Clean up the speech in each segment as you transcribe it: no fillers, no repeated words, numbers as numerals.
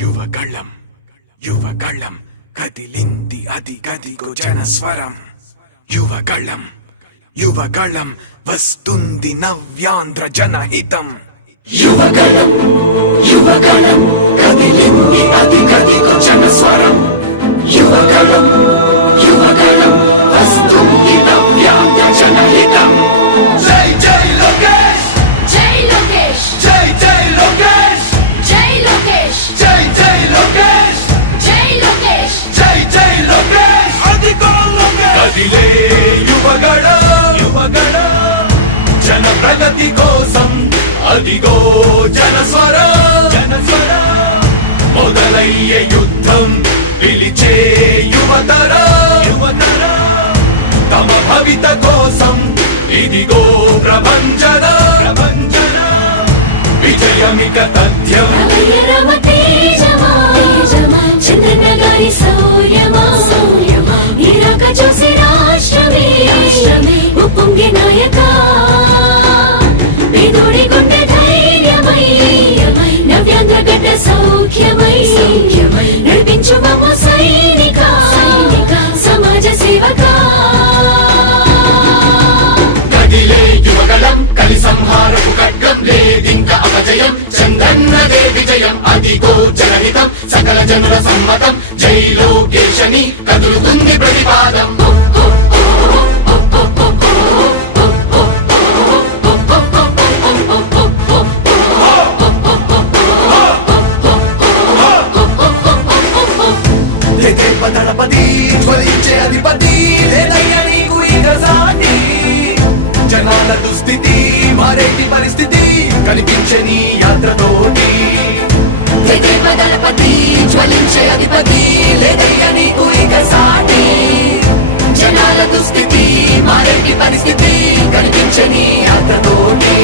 యువగళం యువగళం కదిలింది అది గదిగో జనస్వరం. యువగళం యువగళం వస్తుంది నవ్యాంధ్ర జనహితం. యువగళం యువగళం కదిలింది అది గదిగో జనస్వరం. యువగళం యువగళం వస్తుంది నవ్యాంధ్ర జనహితం. జై జై లోకేష్ జై లోకేష్ జై జై లోకేష్ జై లోకేష్ జై జై లోకేష్ జై లోకేష్ జై జై లోకేష్ అదిగో లోకేష్. కదిలే యువగళం యువగళం జన ప్రగతి కోసం అదిగో జనస్వరం. జనస్వరం మొదలయ్యే యుద్ధం పిలిచే యువతరం. యువతరం తమ భవిత కోసం ఇదిగో ప్రభంజనం. ప్రభంజనం విజయమిక తథ్యం. రమయ రమ తేజమా చంద్రన్న గారి శౌర్యమా నీరాక చూసి రాష్ట్రమే ఉప్పొంగే నాయక పేదోడి గుండె ధైర్యమై నవ్యాంధ్ర గడ్డ సౌఖ్యమై నడిపించు మమ్మ సైనిక సమాజ సేవక. కదిలే యువగళం కలి సంహారపు ఖడ్గం లేదింక అపజయం. చంద్రన్నదే విజయం అదిగో జనహితం సకల జనుల సమ్మతం. జై లోకేశని కదులుతుంది ప్రతిపాదం. దళపతి జ్వలించే అధిపతి లేదయ్య నీకు ఇక సాటి. జనాల దుస్థితి మారేటి పరిస్థితి కనిపించే నీ యాత్రతోటి. దళపతి జ్వలించే అధిపతి లేదయ్య నీకు ఇక సాటి. జనాల దుస్థితి మారేటి పరిస్థితి కనిపించే నీ యాత్రతోటి.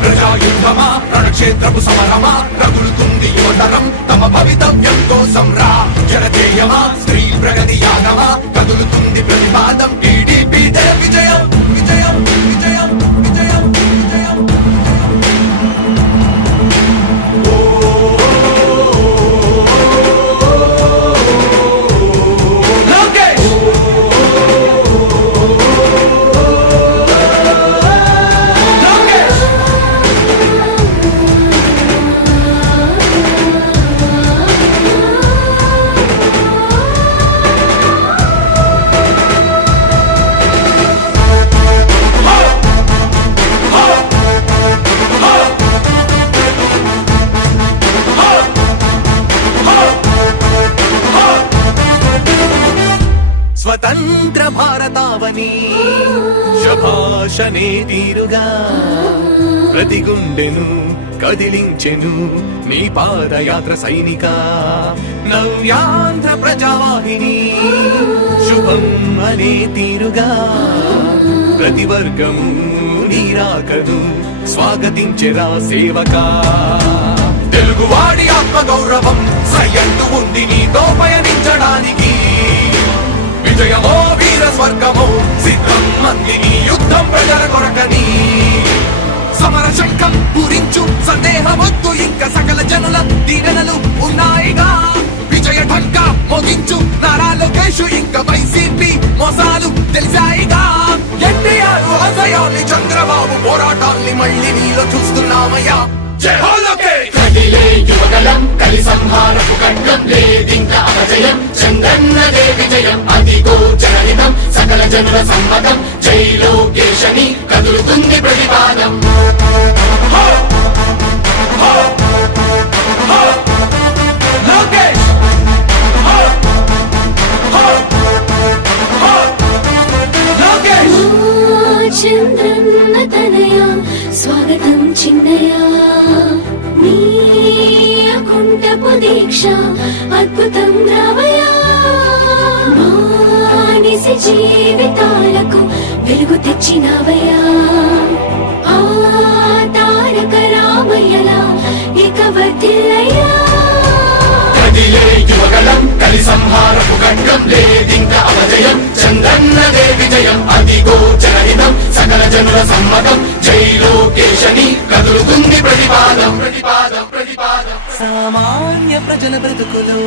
ప్రజాయుద్ధమా రణక్షేత్రపు సమరమా రగులుతుంది యువతరం తమ భవితవ్యం కోసం. రా జనజేయమా స్త్రీ ప్రగతి యానమా కదులుతుంది ప్రతిపాదం. టీడీపీ జయ విజయం విజయం విజయం విజయం విజయం. లోకేష్ స్వతంత్ర భారతావని శభాషనే తీరుగా ప్రతి గుండెను కదిలించెను నీ పాదయాత్ర సైనిక. నవ్యాంధ్ర ప్రజావాహిని శుభం అనే తీరుగా ప్రతి వర్గము నీరాకను స్వాగతించెరా సేవకా. తెలుగువాడి ఆత్మగౌరవం సయ్యంటూ ఉంది నీతో పయనించడానికి. విజయమో వీర స్వర్గమో సిద్ధం మందిని యుద్ధం ప్రజల కొరకని. సమర శంఖం పూరించు సందేహమొద్దు ఇంక సకల జనుల దీవెనలు ఉన్నాయిగా. విజయ ఢంకా మోగించు నారా లోకేష్ ఇంక వైసీపీ మోసాలు తెలిసాయిగా. ఎన్టీఆర్ ఆశయాల్ని చంద్రబాబు పోరాటాల్ని మళ్ళీ నీలో చూస్తున్నామయ్యా. జై హో లోకేష్. కదిలే యువగళం కలి సంహారపు ఖడ్గం లేదింక అపజయం. చంద్రన్నదే విజయం అదిగో జనహితం సకల జనుల సమ్మతం. జై లోకేశని కదులుతుంది ప్రతిపాదం. లోకేష్ లోకేష్ చంద్రన్న తనయ స్వాగతం చిన్నయ నీ అకుంఠపు దీక్ష అద్భుతం రావయ. మానిసి జీవితాలకు వెలుగు తెచ్చినవయ్యా. ఆ తారక రామయ్యలా ఇక వర్ధిల్లయ్యా. కదిలే యువగళం కలి సంహారపు ఖడ్గం లేదింక అపజయం. చంద్రన్నదే విజయం అదిగో జనహితం సకల జనుల సమ్మతం. జై లోకేశని కదులుతుంది ప్రతిపాదం. ప్రతిపాదం ప్రతిపాదం. సామాన్య ప్రజల బ్రతుకులో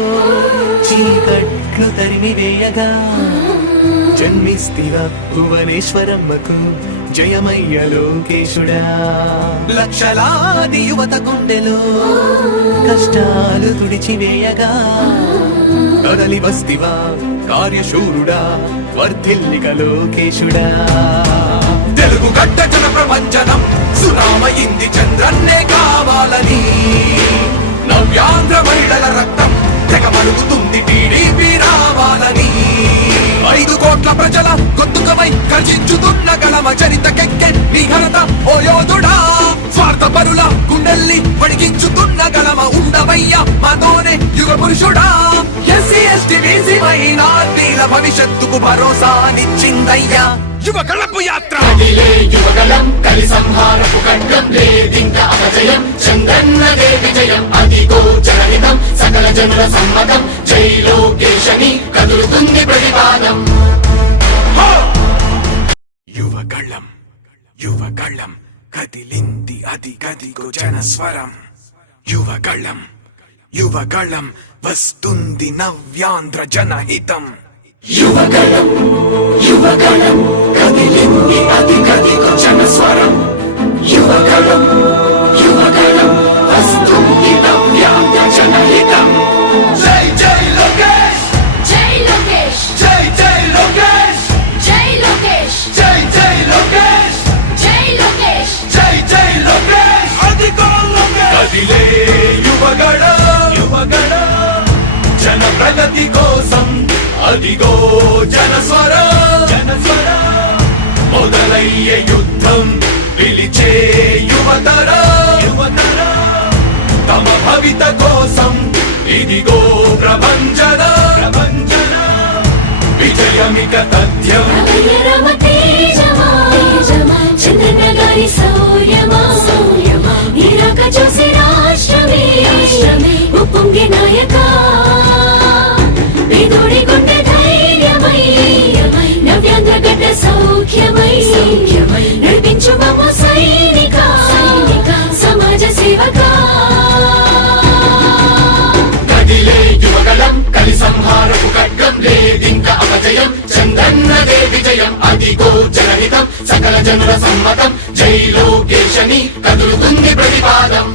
చీకట్లు తరిమి వేయగా జన్మిస్తివా భువనేశ్వరమ్మకు జయమయ్య లోకేశుడా. లక్షలాది యువత గుండెలో కష్టాలు తుడిచివేయగా కదలి వస్తివా కార్యశూరుడా వర్ధిల్లిక లోకేశుడా. తెలుగు గడ్డ జన ప్రపంచనం సునామయింది చంద్రన్నే కావాలని నవ్యాంధ్ర మహిళల రక్తం తెగమరుగుతుంది టీడీపీ రావాలని 5 కోట్ల ప్రజల గొంతుకమై గర్జించుతున్న గలమ చరితకెక్కె నీ ఘనత ఓ యోధుడా. స్వార్థ పరుల గుండెల్ని వడిగించుతున్న గలమ ఉండవయ్య మాతోనే యుగ పురుషుడా. ఎస్సీ ఎస్టీ బీసీ మైనార్టీల భవిష్యత్తుకు భరోసానిచ్చిందయ్యా యువ కళపు యాత్ర. కదిలే యువగలం కలి సంహారపు ఖడ్గం లేదింక అపజయం చంద్రన్నదే విజయం అదిగో జనహితం సకల జనుల సమ్మతం జై లోకేశని కదులుతుంది ప్రతిపాదం. యువగళం యువగళం కదిలింది అది గదిగో జనస్వరం. యువగళం యువగళం వస్తుంది నవ్యాంధ్ర జనహితం. యువగలం యువగలం కదిలింది అది గదిగో జనస్వరం. యువగలం యువగలం వస్తుంది నవ్యాంధ్ర జనహితం. జై జై లోకేష్ జై లోకేష్ జై జై లోకేష్ జై లోకేష్ జై జై లోకేష్ జై లోకేష్ జై జై లోకేష్ అదిగో లోకేష్. కదిలే యువగళం యువగళం జన ప్రగతి కోసం అదిగో జనస్వరం జనస్వరం. మొదలయ్యే యుద్ధం పిలిచే యువతరం యువతరం. తమ భవిత కోసం ఇదిగో ప్రభంజనం ప్రభంజనం. విజయమిక తథ్యం రమయ రమ తేజమా చంద్రన్న గారి శౌర్యమా నీరాక చూసి రాష్ట్రమే ఉప్పొంగే నాయక పేదోడి గుండె ధైర్యమై నవ్యాంధ్ర గడ్డ సౌఖ్యమై నడిపించు మమ్మ సైనిక సమాజ సేవక. కదిలే యువగలం కలి సంహారపు ఖడ్గం లేదింక అపజయం చంద్రన్నదే విజయం అదిగో జనహితం సకల జనుల సమ్మతం జై లోకేశని కదులుతుంది ప్రతిపాదం.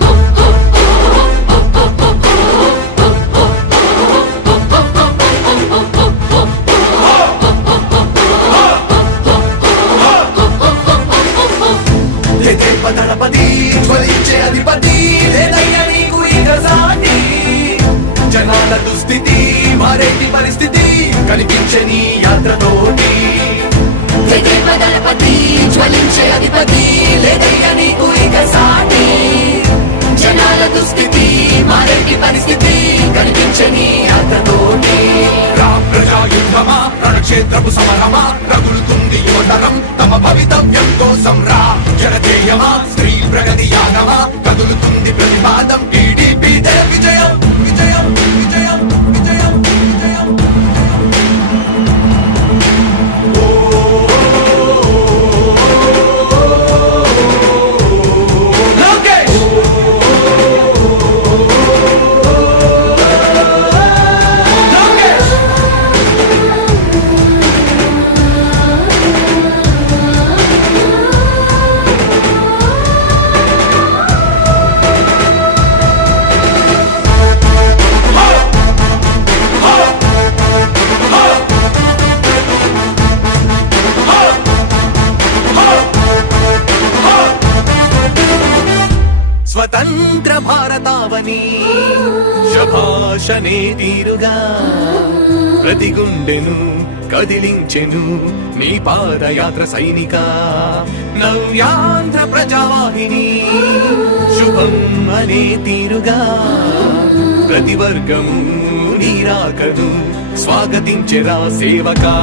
దళపతి జ్వలించే అధిపతి లేదయ్య నీకు ఇక సాటి. జనాల దుస్థితి మారేటి పరిస్థితి కనిపించే నీ యాత్రతోటి. దళపతి జ్వలించే అధిపతి లేదయ్య నీకు ఇక సాటి. జనాల దుస్థితి మారేటి పరిస్థితి కనిపించని యాత్రతోటి. ప్రజాయుద్ధమా రణక్షేత్రపు సమరమా రగులుతుంది యువతరం తమ భవితవ్యం కోసం రా. జనజేయమా స్త్రీ ప్రగతి యాగమా కదులుతుంది ప్రతిపాదం. టీడీపీ విజయం విజయం విజయం విజయం విజయం. లోకేష్ లోకేష్ స్వతంత్ర భారతావని శభాషనే తీరుగా ప్రతి గుండెను కదిలించెను నీ పాదయాత్ర సైనిక. నవ్యాంధ్ర ప్రజావాహిని శుభం అనే తీరుగా ప్రతి వర్గము నీరాకను స్వాగతించెరా సేవకా.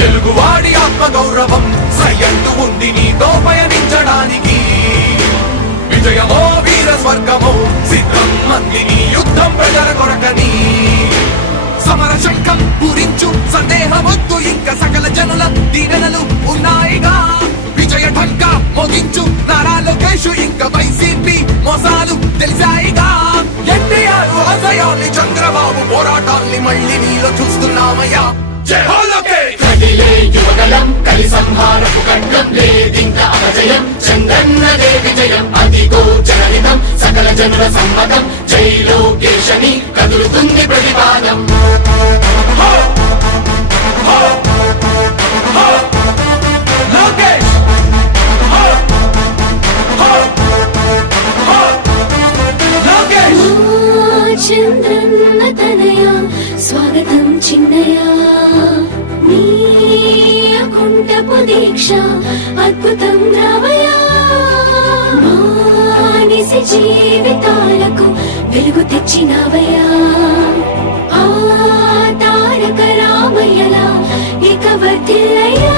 తెలుగువాడి ఆత్మ గౌరవం సయ్యంటూ ఉంది నీతో పయనించడానికి. విజయమో వీర స్వర్గమో సిద్ధం మందిని యుద్ధం ప్రజల కొరకని. సమర శంఖం పూరించు సందేహమొద్దు ఇంకా సకల జనుల దీవెనలు ఉన్నాయిగా. విజయ ఢంకా మోగించు నారా లోకేష్ ఇంకా వైసీపీ మోసాలు తెలిసాయిగా ఎన్టీఆర్ ఆశయాల్ని చంద్రబాబు పోరాటాల్ని మళ్ళీ నీలో చూస్తున్నామయ్యా జై హో లోకేష్ కదిలే యువగలం కలి సంహారపు ఖడ్గం లేదింక అపజయం చంద్రన్నదే విజయం అదిగో జనహితం సకల జనుల సమ్మతం జై లోకేశని కదులుతుంది ప్రతిపాదం లోకేష్ లోకేష్ చంద్రన్న తనయ స్వాగతం చిన్నయ నీ అకుంఠపు దీక్ష అద్భుతం రావయా మానిసి జీవితాలకు వెలుగు తెచ్చినవయా ఆ తారక రామయ్యలా ఇక వర్ధిల్లయ్యా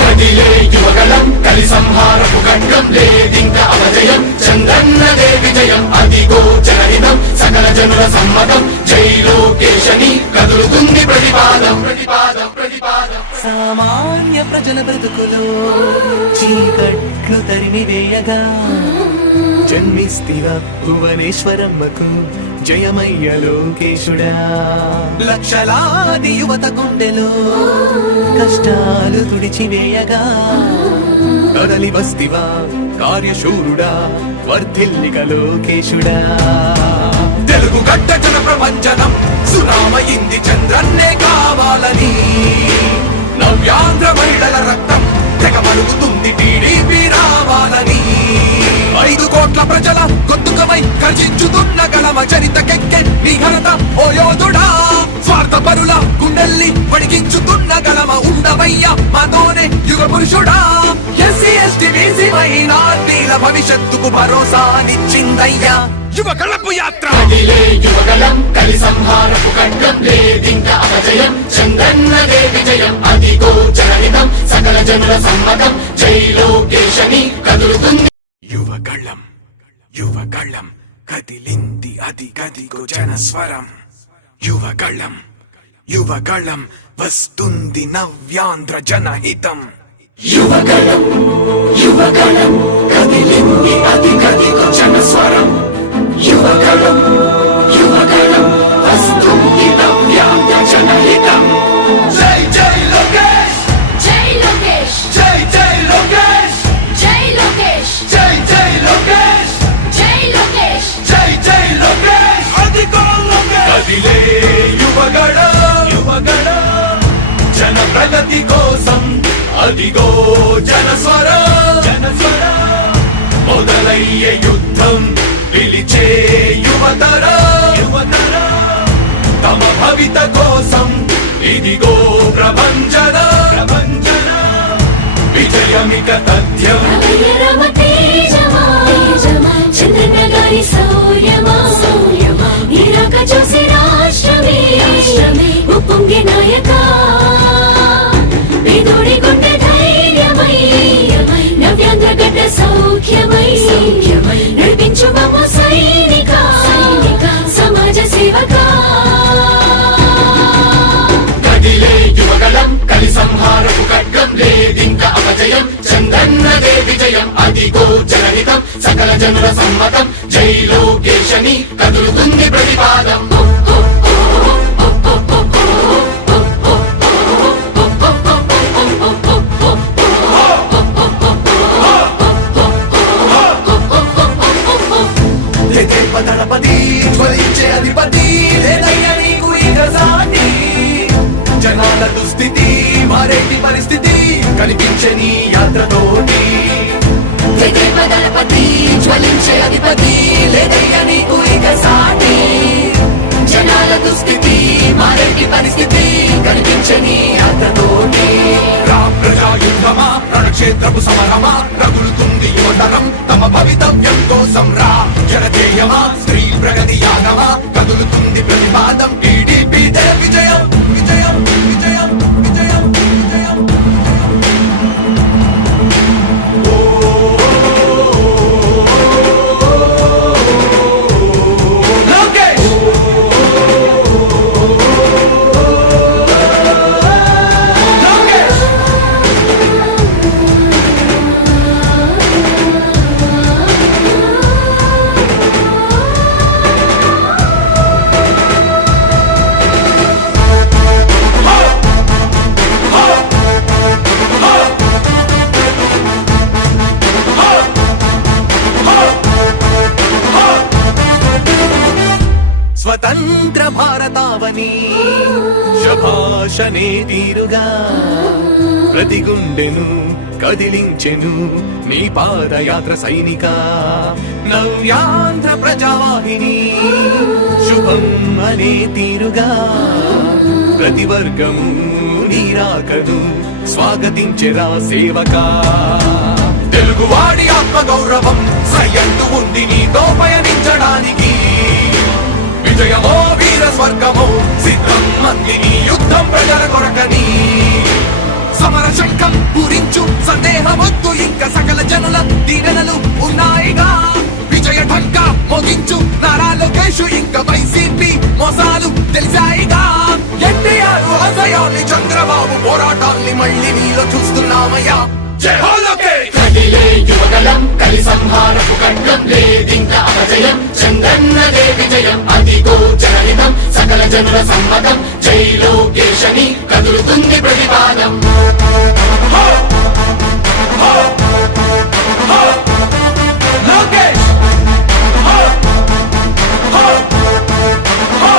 కదిలే యువగలం కలి సంహారపు ఖడ్గం లేదింక అపజయం చంద్రన్నదే విజయం అదిగో జనహితం సకల జనుల సమ్మతం జై లోకేశని కదులుతుంది ప్రతిపాదం ప్రతిపాదం ప్రతిపాదం సామాన్య ప్రజల బ్రతుకులో చీకట్లు తరిమి వేయగా జన్మిస్తివా భువనేశ్వరమ్మకు జయమయ్య లోకేశుడా లక్షలాది యువత గుండెలో కష్టాలు తుడిచివేయగా కదలి వస్తివా కార్యశూరుడా వర్ధిల్లిక లోకేశుడా తెలుగు గడ్డ జన ప్రపంచనం సునామయింది చంద్రన్నే కావాలని నవ్యాంధ్ర మహిళల రక్తం తెగమరుగుతుంది టీడీపీ రావాలని 5 కోట్ల ప్రజల గొంతుకమై గర్జించుతున్న గలమ చరితకెక్కె నీ ఘనత ఓ యోధుడా స్వార్థ పరుల గుండెల్ని వణికించుతున్న గలమ ఉండవయ్య మాతోనే యుగ పురుషుడా ఎస్సీ ఎస్టీ బీసీ మైనార్టీల భవిష్యత్తుకు భరోసానిచ్చిందయ్యా యువ కళపు యాత్ర కదిలే యువగలం కలి సంహారపు ఖడ్గం లేదింక అపజయం చంద్రన్నదే విజయం అదిగో జనహితం సకల జనుల సమ్మతం జై లోకేశని కదులుతుంది యువగళం కదిలింది అది గదిగో జనస్వరం యువగళం వస్తుంది నవ్యాంధ్ర జనహితం యువగలం కదిలింది అది గదిగో జనస్వరం యువగలం వస్తుంది నవ్యాంధ్ర జనహితం జై జై లోకేష్ జై లోకేష్ జై జై లోకేష్ జై లోకేష్ జై జై లోకేష్ జై లోకేష్ జై జై లోకేష్ అదిగో లోకేష్ కదిలే యువగళ జన ప్రగతి కోసం అదిగో జనస్వర మొదలయ్యే యుద్ధం పిలిచే యువతర తమ భవిత కోసం ఇదిగో ప్రభంజన విజయమిక తథ్యం రమ తేజమా చంద్రన్న గారి శౌర్యమా నీరాక చూసి రాష్ట్రమే ఉప్పొంగే నాయక పేదోడి గుండె ధైర్యమై నవ్యాంధ్ర గడ్డ సౌఖ్యమై నడిపించు మమ్మ సైనిక సమాజ సేవక కదిలే యువగలం కలి సంహారపు ఖడ్గం లేదింక అపజయం చంద్రన్నదే విజయం అదిగో జనహితం సకల జనుల సమ్మతం జై లోకేశని కదులుతుంది ప్రతిపాదం దళపతి జ్వలించే అధిపతి లేదయ్యా నీకు ఇక సాటి జనాల దుస్థితి మారేటి పరిస్థితి కనిపించే నీ యాత్రతోటి దళపతి జ్వలించే అధిపతి లేదయ్యా నీకు ఇక సాటి జనాల దుస్థితి మారేటి పరిస్థితి కనిపించని యాత్రతోటి ప్రజాయుద్ధమా రణక్షేత్రపు సమరమా రగులుతుంది యువతరం తమ భవితవ్యం కోసం రా జనజేయమా స్త్రీ ప్రగతి యాగమా కదులుతుంది ప్రతిపాదం టీడీపీ విజయం విజయం విజయం విజయం విజయం లోకేష్ లోకేష్ స్వతంత్ర భారతావని శభాషనే తీరుగా ప్రతి గుండెను కదిలించెను నీ పాదయాత్ర సైనిక నవ్యాంధ్ర ప్రజావాహిని శుభం అనే తీరుగా ప్రతి వర్గము నీరాకను స్వాగతించెరా సేవకా తెలుగువాడి ఆత్మ గౌరవం సయ్యంటూ ఉంది నీతో పయనించడానికి విజయమో వీర స్వర్గమో సిద్ధం మందిని యుద్ధం ప్రజల కొరకని సమర శంఖం పూరించు సందేహమొద్దు ఇంకా సకల జనుల దీవెనలు ఉన్నాయిగా విజయ ఢంకా మోగించు నారా లోకేష్ ఇంకా వైసీపీ మోసాలు తెలిసాయిగా ఎన్టీఆర్ ఆశయాల్ని చంద్రబాబు పోరాటాల్ని మళ్ళీ నీలో చూస్తున్నామయ్యా జై హో లోకేష్ కదిలే యువగలం కలి సంహారపు ఖడ్గం లేదింక అపజయం చంద్రన్నదే విజయం అదిగో జనహితం సకల జనుల సమ్మతం జై లోకేశని కదులుతుంది ప్రతిపాదం హో! హో! హో! లోకేష్! హో! హో! హో!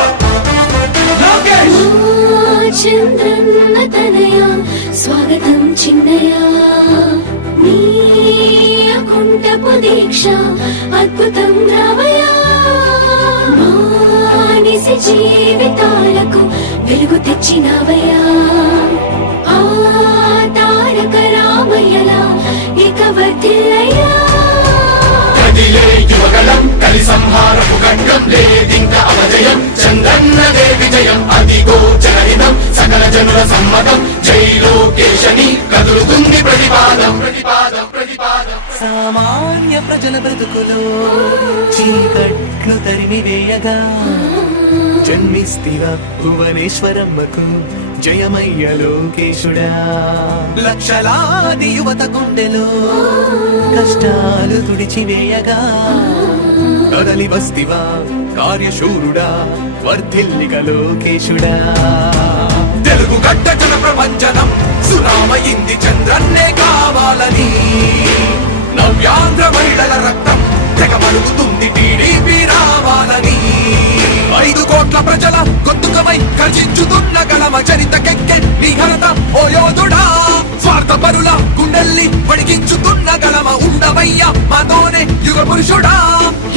లోకేష్! చంద్రన్న తనయ స్వాగతం చిన్నయ నీ అకుంఠపు దీక్ష అద్భుతం రామయ మానిసి జీవితాలకు వెలుగు తెచ్చినవయ్యా ఆ తారక రామయ్యలా ఇక వర్ధిల్లయ్యా కదిలే యువగలం కలి సంహారపు ఖడ్గం లేదింక అపజయం చంద్రన్నదే విజయం అదిగో జనహితం సకల జనుల సమ్మతం జై లోకేశని కదులుతుంది ప్రతిపాదం ప్రతిపాదం ప్రతిపాదం సామాన్య ప్రజల బ్రతుకులో చీకట్లు తరిమి వేయగా జన్మిస్తివ భువనేశ్వరమ్మకు జయమయ్య లోకేశుడా లక్షలాది యువత గుండెలో కష్టాలు తుడిచివేయగా కదలి వస్తివా కార్యశూరుడా వర్ధిల్లిక లోకేశుడా తెలుగు గడ్డ జన ప్రపంచనం సునామయింది చంద్రన్నే కావాలని నవ్యాంధ్ర మహిళల రక్తం తెగ మరుగుతుంది టీడీపీ రావాలని 5 కోట్ల ప్రజల గొంతుకమై గర్జించుతున్న గలమ చరితకెక్కె నీ ఘనత ఓ యోధుడా స్వార్థ పరుల గుండెల్ని పడిగించుతున్న గలమ ఉండవయ్య మాతోనే యుగ పురుషుడా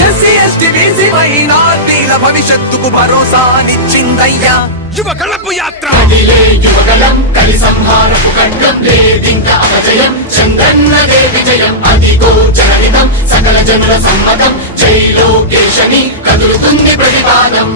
ఎస్సీ ఎస్టీ బీసీ మైనార్టీల భవిష్యత్తుకు భరోసానిచ్చిందయ్యా యువ కళపు యాత్ర కదిలే యువగలం కలి సంహారపు ఖడ్గం లేదింక అపజయం చంద్రన్నదే విజయం అదిగో జనహితం సకల జనుల సమ్మతం జై లోకేశని కదులుతుంది ప్రతిపాదం